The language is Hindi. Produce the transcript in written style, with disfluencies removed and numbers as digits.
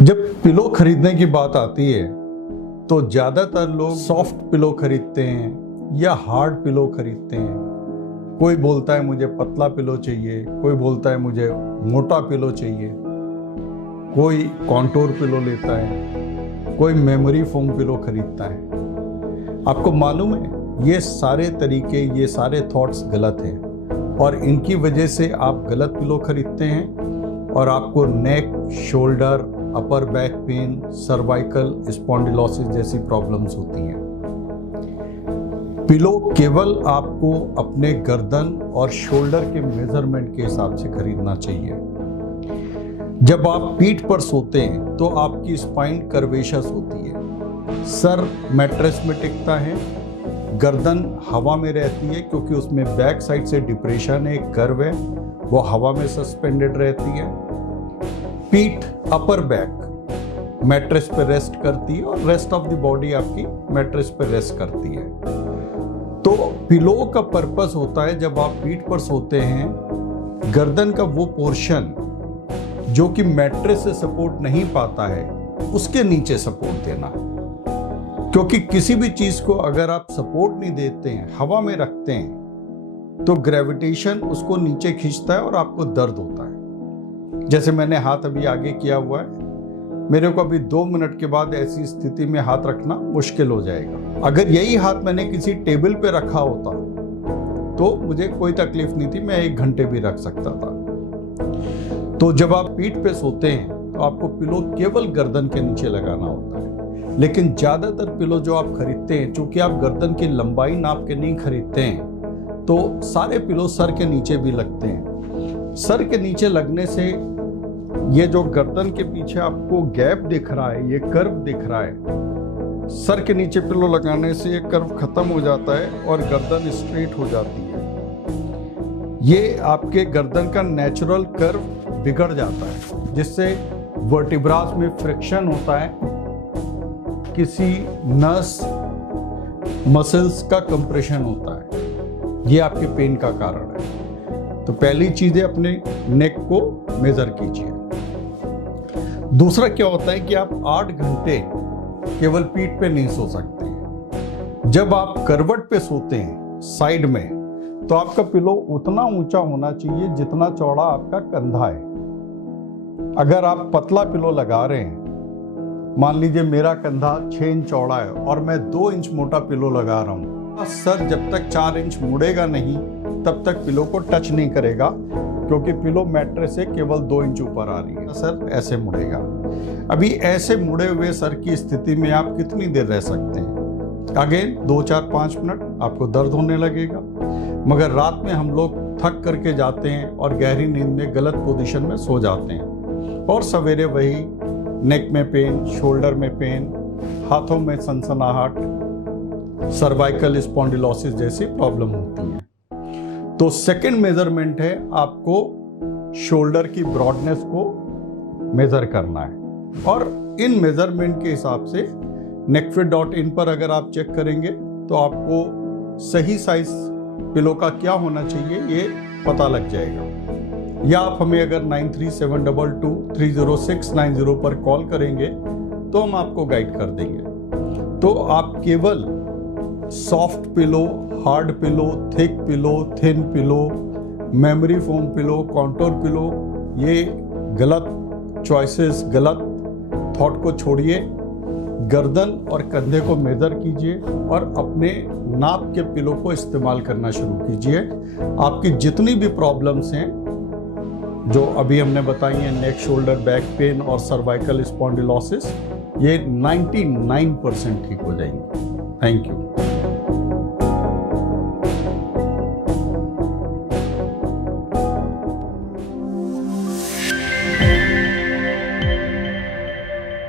जब पिलो खरीदने की बात आती है तो ज़्यादातर लोग सॉफ्ट पिलो खरीदते हैं या हार्ड पिलो खरीदते हैं। कोई बोलता है मुझे पतला पिलो चाहिए, कोई बोलता है मुझे मोटा पिलो चाहिए, कोई कॉन्टोर पिलो लेता है, कोई मेमोरी फोम पिलो खरीदता है। आपको मालूम है ये सारे तरीके, ये सारे थॉट्स गलत हैं और इनकी वजह से आप गलत पिलो खरीदते हैं और आपको neck, shoulder, upper back pain, cervical spondylosis जैसी प्रॉब्लम्स होती हैं। पिलो केवल आपको अपने गर्दन और शोल्डर के मेजरमेंट के हिसाब से खरीदना चाहिए। जब आप पीठ पर सोते हैं तो आपकी स्पाइन कर्वेशस होती है, सर मैट्रेस में टिकता है, गर्दन हवा में रहती है क्योंकि उसमें बैक साइड से डिप्रेशन है, एक कर्व है, वो हवा में सस्पेंडेड रहती है। पीठ, अपर बैक मैट्रेस पे रेस्ट करती है और रेस्ट ऑफ द बॉडी आपकी मैट्रेस पे रेस्ट करती है। तो पिलो का पर्पस होता है जब आप पीठ पर सोते हैं, गर्दन का वो पोर्शन जो कि मैट्रेस से सपोर्ट नहीं पाता है उसके नीचे सपोर्ट देना। क्योंकि किसी भी चीज को अगर आप सपोर्ट नहीं देते हैं, हवा में रखते हैं, तो ग्रेविटेशन उसको नीचे खींचता है और आपको दर्द होता है। जैसे मैंने हाथ अभी आगे किया हुआ है, मेरे को अभी 2 मिनट के बाद ऐसी स्थिति में हाथ रखना मुश्किल हो जाएगा। अगर यही हाथ मैंने किसी टेबल पे रखा होता तो मुझे कोई तकलीफ नहीं थी, मैं 1 घंटे भी रख सकता था। तो जब आप पीठ पे सोते हैं तो आपको पिलो केवल गर्दन के नीचे लगाना होता है। लेकिन ज्यादातर पिलो जो आप खरीदते हैं, चूंकि आप गर्दन की लंबाई नाप के नहीं खरीदते हैं, तो सारे पिलो सर के नीचे भी लगते हैं। सर के नीचे लगने से ये जो गर्दन के पीछे आपको गैप दिख रहा है, ये कर्व दिख रहा है, सर के नीचे पिलो लगाने से ये कर्व खत्म हो जाता है और गर्दन स्ट्रेट हो जाती है। ये आपके गर्दन का नेचुरल कर्व बिगड़ जाता है, जिससे वर्टिब्रास में फ्रिक्शन होता है, किसी नस मसल्स का कंप्रेशन होता है, ये आपके पेन का कारण है। तो पहली चीज है अपने नेक को मेजर कीजिए। दूसरा क्या होता है कि आप 8 घंटे केवल पीठ पे नहीं सो सकते। जब आप करवट पे सोते हैं साइड में, तो आपका पिलो उतना ऊंचा होना चाहिए जितना चौड़ा आपका कंधा है। अगर आप पतला पिलो लगा रहे हैं, मान लीजिए मेरा कंधा 6 इंच चौड़ा है और मैं 2 इंच मोटा पिलो लगा रहा हूं, सर जब तक 4 इंच मुड़ेगा नहीं तब तक पिलो को टच नहीं करेगा, क्योंकि पिलो मैट्रेस से केवल 2 इंच ऊपर आ रही है। सर ऐसे मुड़ेगा। अभी ऐसे मुड़े हुए सर की स्थिति में आप कितनी देर रह सकते हैं? अगेन 2, 4, 5 मिनट आपको दर्द होने लगेगा। मगर रात में हम लोग थक करके जाते हैं और गहरी नींद में गलत पोजीशन में सो जाते हैं और सवेरे वही नेक में पेन, शोल्डर में पेन, हाथों में सनसनाहट, सर्वाइकल स्पॉन्डिलोसिस जैसी प्रॉब्लम होती है। तो सेकंड मेजरमेंट है आपको शोल्डर की ब्रॉडनेस को मेजर करना है और इन मेजरमेंट के हिसाब से neckfit.in पर अगर आप चेक करेंगे तो आपको सही साइज पिलो का क्या होना चाहिए ये पता लग जाएगा। या आप हमें अगर 9372230690 पर कॉल करेंगे तो हम आपको गाइड कर देंगे। तो आप केवल soft pillow, hard pillow, thick pillow, thin pillow, memory foam pillow, contour pillow, ये गलत चॉइसेस, गलत थॉट को छोड़िए। गर्दन और कंधे को मेजर कीजिए और अपने नाप के पिलो को इस्तेमाल करना शुरू कीजिए। आपकी जितनी भी प्रॉब्लम्स हैं जो अभी हमने बताई हैं, नेक, शोल्डर, बैक पेन और सर्वाइकल स्पॉन्डिलोसिस, ये 99% ठीक हो जाएंगी। Thank you.